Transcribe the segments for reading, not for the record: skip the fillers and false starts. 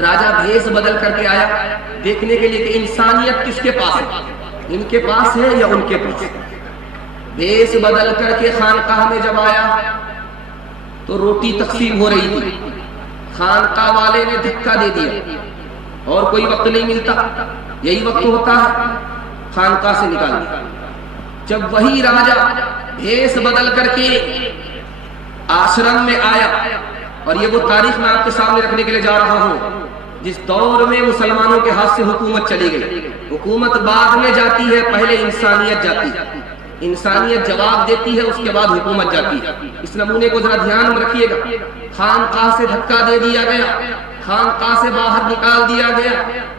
راجا بھیس بدل کر کے آیا دیکھنے کے لیے کہ انسانیت کس کے پاس ہے، ان کے پاس ہے یا ان کے پاس۔ بھیس بدل کر کے خانقاہ میں جب آیا تو روٹی تقسیم ہو رہی تھی، خانقاہ والے نے دھکا دے دیا اور کوئی وقت نہیں ملتا، یہی وقت ہوتا ہے، خانقاہ سے نکال دیا۔ جب وہی راجا بھیس بدل کر کے آشرم میں آیا، اور یہ وہ تاریخ میں آپ کے سامنے رکھنے کے لیے جا رہا ہوں جس دور میں مسلمانوں کے ہاتھ سے حکومت چلی گئی۔ حکومت بعد میں جاتی ہے، پہلے انسانیت جاتی ہے، انسانیت جواب دیتی ہے، اس کے بعد حکومت جاتی ہے۔ اس نمونے کو ذرا دھیان میں رکھیے گا۔ خانقاہ سے دھکا دے دیا گیا، خانقاہ سے باہر نکال دیا گیا،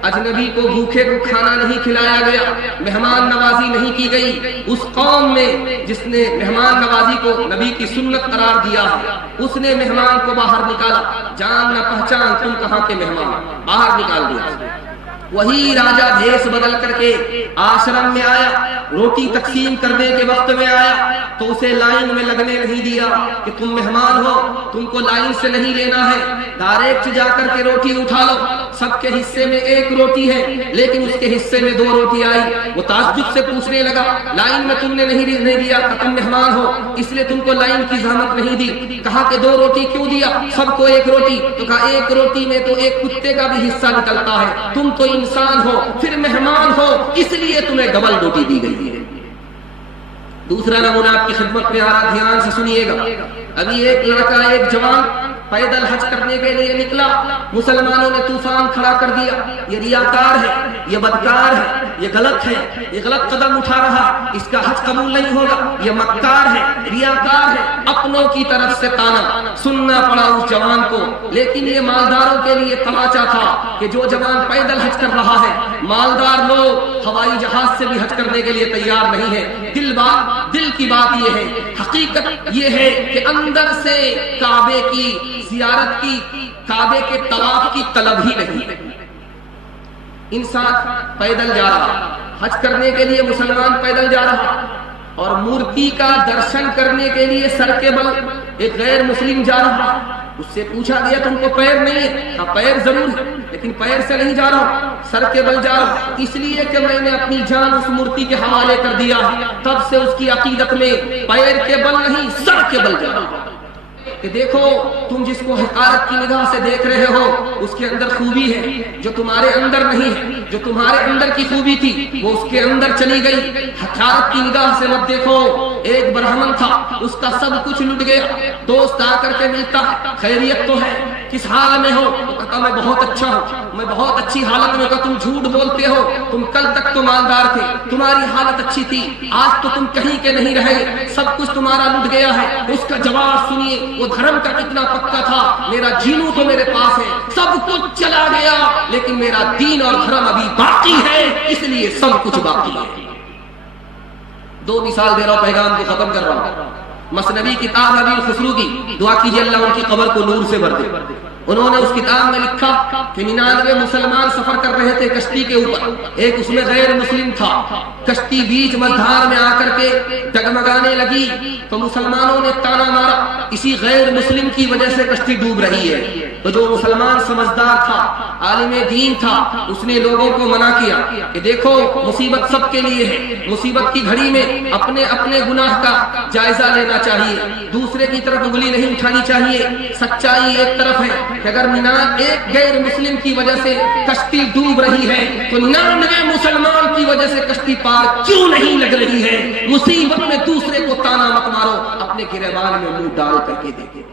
اجنبی کو بھوکے کو کھانا نہیں کھلایا گیا، مہمان نوازی نہیں کی گئی۔ اس قوم میں جس نے مہمان نوازی کو نبی کی سنت قرار دیا ہے، اس نے مہمان کو باہر نکالا، جان نہ پہچان تم کہاں کے مہمان، باہر نکال دیا۔ وہی راجا بھیس بدل کر کے آشرم میں آیا، روٹی تقسیم کرنے کے وقت میں آیا تو اسے لائن میں لگنے نہیں دیا کہ تم مہمان ہو، تم کو لائن سے نہیں لینا ہے، ڈائریکٹ جا کر کے روٹی اٹھا لو۔ سب کے حصے میں ایک روٹی ہے لیکن اس کے حصے میں 2 روٹی آئی۔ وہ تعجب سے پوچھنے لگا لائن میں تم نے نہیں دیا، تم مہمان ہو اس لیے تم کو لائن کی زحمت نہیں دی۔ کہا کہ 2 روٹی کیوں دیا، سب کو 1 روٹی؟ تو کہا 1 روٹی میں تو ایک کتے کا بھی حصہ نکلتا ہے، تم تو انسان ہو پھر مہمان ہو اس لیے تمہیں ڈبل روٹی دی گئی ہے۔ دوسرا نمونہ آپ کی خدمت میں آ رہا، دھیان سے سنیے گا۔ ابھی ایک لڑکا، ایک جوان پیدل حج کرنے کے لیے نکلا، مسلمانوں نے طوفان کھڑا کر دیا، یہ ریاکار ہے، یہ بدکار ہے، یہ غلط ہے، یہ غلط قدم اٹھا رہا، اس کا حج قبول نہیں ہوگا، یہ مکار ہے، ریاکار ہے۔ اپنوں کی طرف سے تانا سننا پڑا اس جوان کو، لیکن یہ مالداروں کے لیے تماچا تھا کہ جو جوان پیدل حج کر رہا ہے، مالدار لوگ ہوائی جہاز سے بھی حج کرنے کے لیے تیار نہیں ہے۔ دل کی بات یہ ہے، حقیقت یہ ہے کہ اندر سے کعبے کی زیارت کی، کعبے کے طواف کی طلب ہی نہیں۔ انسان پیدل جا رہا، حج کرنے کے لیے مسلمان پیدل جا رہا، اور مورتی کا درشن کرنے کے لیے سر کے بل ایک غیر مسلم جا رہا۔ اس سے پوچھا گیا تم کو پیر نہیں ہے؟ کہا پیر ضرور ہے لیکن پیر سے نہیں جا رہا، سر کے بل جا رہا، اس لیے کہ میں نے اپنی جان اس مورتی کے حوالے کر دیا۔ تب سے اس کی عقیدت میں پیر کے بل نہیں، سر کے بل جا رہا کہ دیکھو تم جس کو حقارت کی نگاہ سے دیکھ رہے ہو اس کے اندر خوبی ہے جو تمہارے اندر نہیں ہے، جو تمہارے اندر کی خوبی تھی وہ اس کے اندر چلی گئی۔ حقارت کی نگاہ سے مت دیکھو۔ ایک برہمن تھا، اس کا سب کچھ لٹ گیا، دوست آ کر کے ملتا، خیریت تو ہے، کس حال میں ہو؟ وہ کہتا میں بہت اچھا ہوں، میں بہت اچھی حالت میں۔ کہا تم جھوٹ بولتے ہو، تم کل تک تو مالدار تھے، تمہاری حالت اچھی تھی، آج تو تم کہیں کے نہیں رہے، سب کچھ تمہارا لٹ گیا ہے۔ اس کا جواب سنیے، وہ دھرم کا کتنا پکا تھا، میرا جینو تو میرے پاس ہے، سب کچھ چلا گیا لیکن میرا دین اور دھرم ابھی باقی ہے، اس لیے سب کچھ باقی ہے۔ 2 مثال دے رہا ہوں، پیغام کو ختم کر رہا ہوں۔ مثنوی کتاب نبی الخسرو کی، دعا کیجیے اللہ ان کی قبر کو نور سے بھر دے۔ انہوں نے اس کتاب میں لکھا کہ 99 مسلمان سفر کر رہے تھے کشتی کے اوپر، ایک اس میں غیر مسلم تھا، کشتی بیچ مدھار میں آ کر کے ڈگمگانے لگی تو مسلمانوں نے تانا مارا، اسی غیر مسلم کی وجہ سے کشتی ڈوب رہی ہے۔ تو جو مسلمان سمجھدار تھا، عالم دین تھا، اس نے لوگوں کو منع کیا کہ دیکھو مصیبت سب کے لیے ہے، مصیبت کی گھڑی میں اپنے اپنے گناہ کا جائزہ لینا چاہیے، دوسرے کی طرف انگلی نہیں اٹھانی چاہیے۔ سچائی ایک طرف ہے کہ اگر ایک غیر مسلم کی وجہ سے کشتی ڈوب رہی ہے تو 99 مسلمان کی وجہ سے کشتی پار کیوں نہیں لگ رہی ہے؟ مصیبت میں دوسرے کو تانا مت مارو، اپنے گریبان میں منہ ڈال کر کے دیکھیں۔